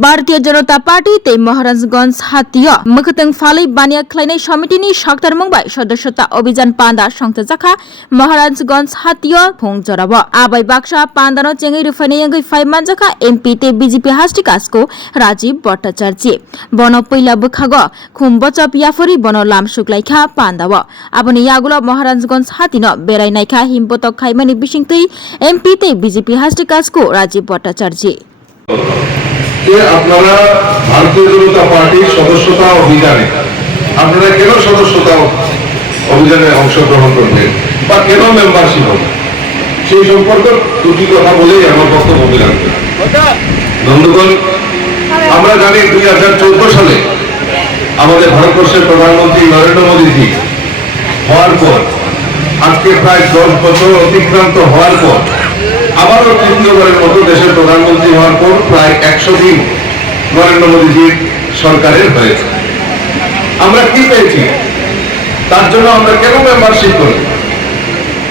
Bharatiya Janata party तै महाराजगंज हातिया मखतंग फालै बानिया खलायनाय समितिनि सक्तार मंबाय सदस्यता अभियान पान्दा संस्था जाखा महाराजगंज हातिया फुं जराब आबाय बाक्सा पान्दानो चेंगै रुफायनाय अंगै फाइमान जाखा एमपी ते बीजेपी हास्टिकासको राजीव भट्टाचार्य बन पहिला बखाग खुम बचप याफरी बन लामसुकलाइखा पान्दाव आबनि यागुल महाराजगंज हातिन बेरायनायखा हिमपतक खाइमानि बिसिंतै एमपी ते बीजेपी हास्टिकासको राजीव भट्टाचार्य আপনারা ভারতীয় জনতা পার্টির সদস্যতা অভিযানে আপনারা কেন সদস্যতা অভিযানে অংশগ্রহণ করবেন বা কেন মেম্বারশিপ হবেন সেই সম্পর্কে দুটি কথা বলেই আমার বক্তব্য রাখবে। বন্ধুগণ, আমরা জানি 2014 সালে আমাদের ভারতবর্ষের প্রধানমন্ত্রী নরেন্দ্র মোদীজি হওয়ার পর আজকে প্রায় 10 বছর অতিক্রান্ত হওয়ার পর আবারও তৃতীয়বারের মতো দেশের প্রধানমন্ত্রী হওয়ার পর প্রায় 100 দিন নরেন্দ্র মোদীজির সরকারের হয়েছে। আমরা কি পেয়েছি, তার জন্য আমরা কেন মেম্বারশিপ করি?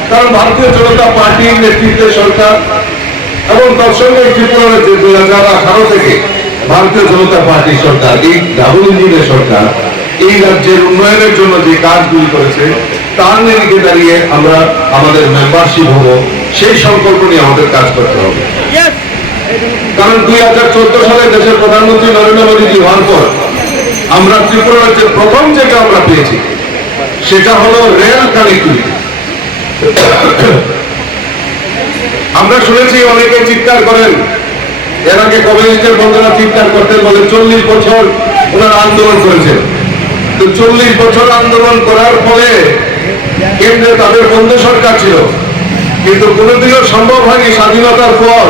কারণ ভারতীয় জনতা পার্টির নেতৃত্বে সরকার এবং তার সঙ্গে ত্রিপুরার যে 2018 থেকে ভারতীয় জনতা পার্টির সরকার, এই ডাবল ইঞ্জিনের সরকার এই রাজ্যের উন্নয়নের জন্য যে কাজগুলি করেছে তার নিরিখে দাঁড়িয়ে আমরা আমাদের মেম্বারশিপ হব, সেই সংকল্প নিয়ে আমাদের কাজ করতে হবে। কারণ 2014 সালে দেশের প্রধানমন্ত্রী নরেন্দ্র মোদীজি হওয়ার পর আমরা ত্রিপুরা রাজ্যের প্রথম যেটা আমরা পেয়েছি সেটা হলো রেল কানেক্টিভিটি। আমরা শুনেছি অনেকে চিৎকার করেন, এর আগে কমিউনিস্টের বন্ধুরা চিৎকার করতেন, বলে 40 বছর ওনারা আন্দোলন করেছেন। তো 40 বছর আন্দোলন করার ফলে কেন্দ্রে তাদের বন্ধু সরকার ছিল, কিন্তু কোনোদিনও সম্ভব হয়নি স্বাধীনতার পর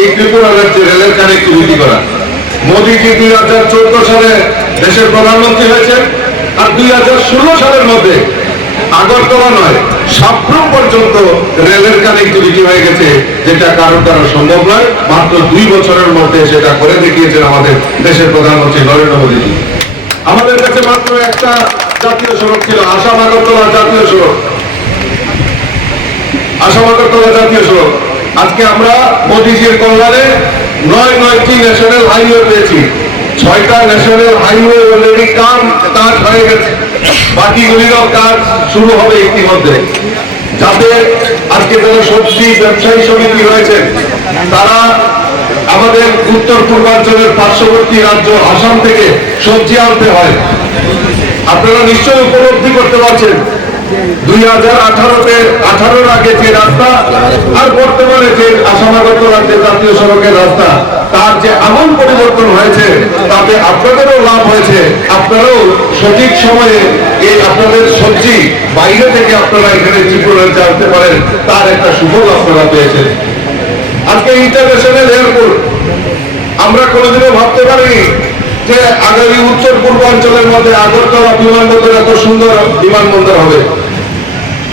এই ত্রিপুরা রাজ্যে রেলের কানেক্টিভিটি করা। মোদীজি 2014 সালে দেশের প্রধানমন্ত্রী হয়েছেন, আর 2016 সালের মধ্যে আগরতলা নয় সাপ্রুম পর্যন্ত রেলের কানেক্টিভিটি হয়ে গেছে, যেটা কারোর দ্বারা সম্ভব নয়। মাত্র 2 বছরের মধ্যে সেটা করে দেখিয়েছেন আমাদের দেশের প্রধানমন্ত্রী নরেন্দ্র মোদীজি। আমাদের কাছে মাত্র একটা জাতীয় সড়ক ছিল, আসাম আগরতলা জাতীয় সড়ক। আসাম আগরতলা জাতীয় সড়ক আজকে আমরা মোদীজির কল্যাণে 9টি ন্যাশনাল হাইওয়ে পেয়েছি। 6টা ন্যাশনাল হাইওয়ে অলরেডি কাজ হয়ে গেছে, বাকিগুলিরও কাজ শুরু হবে ইতিমধ্যে। যাতে আজকে যারা সবজি ব্যবসায়ী সমিতি রয়েছে তারা আমাদের উত্তর পূর্বাঞ্চলের পার্শ্ববর্তী রাজ্য আসাম থেকে সবজি আনতে হয়। আপনারা নিশ্চয়ই উপলব্ধি করতে পারছেন 2018-র আগে যে রাস্তা আর বর্তমানে যে আসাম আগরতলা জাতীয় সড়কের রাস্তা, তার যে আমূল পরিবর্তন হয়েছে তাতে আপনাদেরও লাভ হয়েছে। আপনারাও সঠিক সময়ে এই আপনাদের সবজি বাইরে থেকে আপনারা এখানে ত্রিপুরা জানতে পারেন, তার একটা সুফল আপনারা পেয়েছেন। আজকে ইন্টারন্যাশনাল এয়ারপোর্ট আমরা কোনোদিনও ভাবতে পারিনি যে আগামী উত্তর পূর্বাঞ্চলের মধ্যে আগরতলা বিমানবন্দর এত সুন্দর বিমানবন্দর হবে।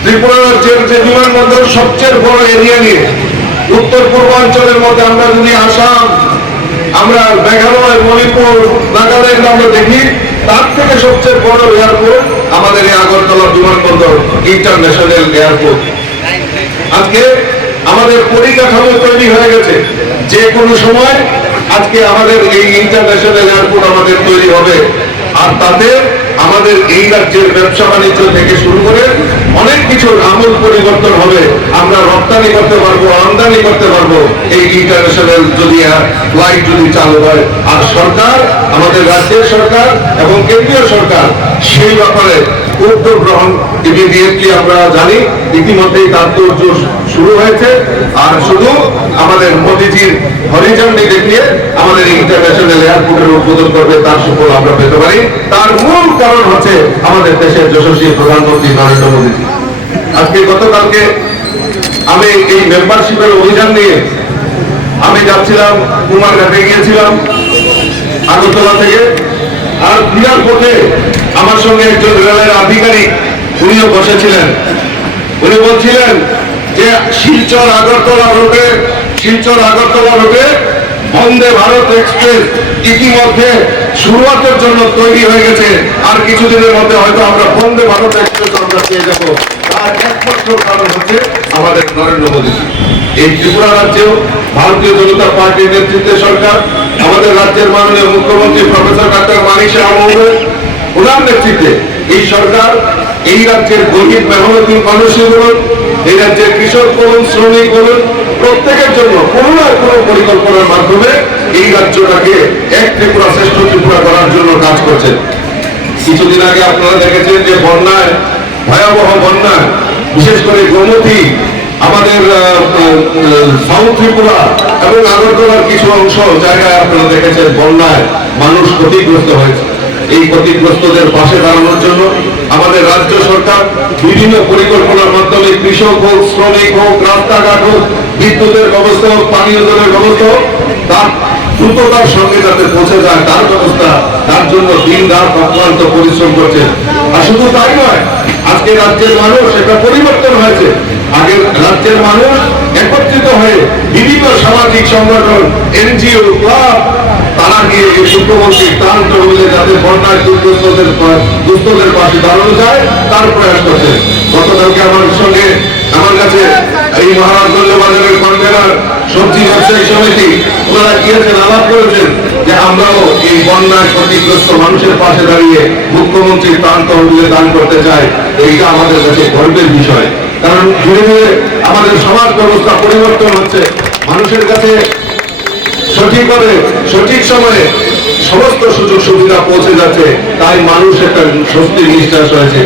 ত্রিপুরা রাজ্যের যে বিমানবন্দর সবচেয়ে বড় এরিয়া নিয়ে উত্তর পূর্বাঞ্চলের মধ্যে আমরা যদি আসাম, আমরা মেঘালয়, মণিপুর, নাগাল্যান্ড আমরা দেখি, তার থেকে সবচেয়ে বড় এয়ারপোর্ট আমাদের এই আগরতলা বিমানবন্দর ইন্টারন্যাশনাল এয়ারপোর্ট। আজকে আমাদের পরিকাঠামো তৈরি হয়ে গেছে, যে কোনো সময় আজকে আমাদের এই ইন্টারন্যাশনাল এয়ারপোর্ট আমাদের তৈরি হবে, আর তাতে আমাদের এই রাজ্যের ব্যবসা বাণিজ্য থেকে শুরু করে অনেক কিছুর আমূল পরিবর্তন হবে। আমরা রপ্তানি করতে পারবো, আমদানি করতে পারবো এই ইন্টারন্যাশনাল যদি ফ্লাইট যদি চালু হয়। আর সরকার, আমাদের রাজ্যের সরকার এবং কেন্দ্রীয় সরকার সেই ব্যাপারে উদ্যোগ গ্রহণ ইমিডিয়েটলি আমরা জানি, ইতিমধ্যেই তার তোড়জোড় শুরু হয়েছে। আর শুধু আমাদের মোদীজির হরিঝন্ডি দেখিয়ে আমাদের ইন্টারন্যাশনাল এয়ারপোর্টের উদ্বোধন করবে, তার সুফল আমরা পেতে পারি। তার মূল কারণ হচ্ছে আমাদের দেশের যশস্বী প্রধানমন্ত্রী নরেন্দ্র মোদীজি। আজকে গতকালকে আমি এই মেম্বারশিপের অভিযান নিয়ে আমি যাচ্ছিলাম, কুমারঘাটে গিয়েছিলাম আগরতলা থেকে। আর ফিরার পথে আমার সঙ্গে একজন রেলের আধিকারিক উনিও বসেছিলেন। উনি বলছিলেন যে শিলচর আগরতলা রোডে বন্দে ভারত এক্সপ্রেস ইতিমধ্যে শুরুয়াতের জন্য তৈরি হয়ে গেছে, আর কিছুদিনের মধ্যে হয়তো আমরা বন্দে ভারত এক্সপ্রেস আমরা পেয়ে যাবো। তার একমাত্র কারণ হচ্ছে আমাদের নরেন্দ্র মোদী। এই ত্রিপুরা রাজ্যেও ভারতীয় জনতা পার্টির নেতৃত্বে সরকার আমাদের রাজ্যের মাননীয় মুখ্যমন্ত্রী প্রফেসর ডক্টর মানিক শাহ মহোদয়, ওনার নেতৃত্বে এই সরকার এই রাজ্যের গরিব মেহনতি মানুষই বলুন, এই রাজ্যের কৃষক বলুন, শ্রমিক বলুন, প্রত্যেকের জন্য কোনো না কোনো পরিকল্পনার মাধ্যমে এই রাজ্যটাকে এক ত্রিপুরা শ্রেষ্ঠ ত্রিপুরা করার জন্য কাজ করছেন। কিছুদিন আগে আপনারা দেখেছেন যে বন্যায়, ভয়াবহ বন্যায়, বিশেষ করে গোমতী, আমাদের সাউথ ত্রিপুরা এবং আগরতলার কিছু অংশ জায়গায় আপনারা দেখেছেন বন্যায় মানুষ ক্ষতিগ্রস্ত হয়েছে। এই ক্ষতিগ্রস্তদের পাশে দাঁড়ানোর জন্য আমাদের রাজ্য সরকার বিভিন্ন পরিকল্পনার মাধ্যমে কৃষক হোক, শ্রমিক হোক, রাস্তাঘাট হোক, বিদ্যুতের ব্যবস্থা হোক, পানীয় জলের ব্যবস্থা হোক, তার দ্রুততার সঙ্গে যাতে পৌঁছে যায় তার ব্যবস্থা, তার জন্য দিন রাত অক্লান্ত পরিশ্রম করছে। আর শুধু তাই নয়, আজকে রাজ্যের মানুষ একটা পরিবর্তন হয়েছে। আগে রাজ্যের মানুষ একত্রিত হয়ে বিভিন্ন সামাজিক সংগঠন, এনজিও, ক্লাব, তারা গিয়ে মুখ্যমন্ত্রীর ত্রাণ তহবিলে যাতে বন্যায় দুস্থদের পাশে দাঁড়ানো যায় তার প্রয়াস করছে। গতকালকে আমার কাছে এই মহারাজগঞ্জ বাজারের কনভেনার সবজি ব্যবসায়ী সমিতি ওনারা গিয়েছেন, আলাপ করেছেন যে আমরাও এই বন্যায় ক্ষতিগ্রস্ত মানুষের পাশে দাঁড়িয়ে মুখ্যমন্ত্রীর ত্রাণ তহবিলে দান করতে চাই। এইটা আমাদের কাছে গর্বের বিষয়, কারণ ধীরে ধীরে আমাদের সমাজ ব্যবস্থা পরিবর্তন হচ্ছে, মানুষের কাছে সঠিকভাবে সঠিক সময়ে সমস্ত সুযোগ সুবিধা পৌঁছে যাচ্ছে, তাই মানুষ একটা স্বস্তির নিঃশ্বাস হয়েছে।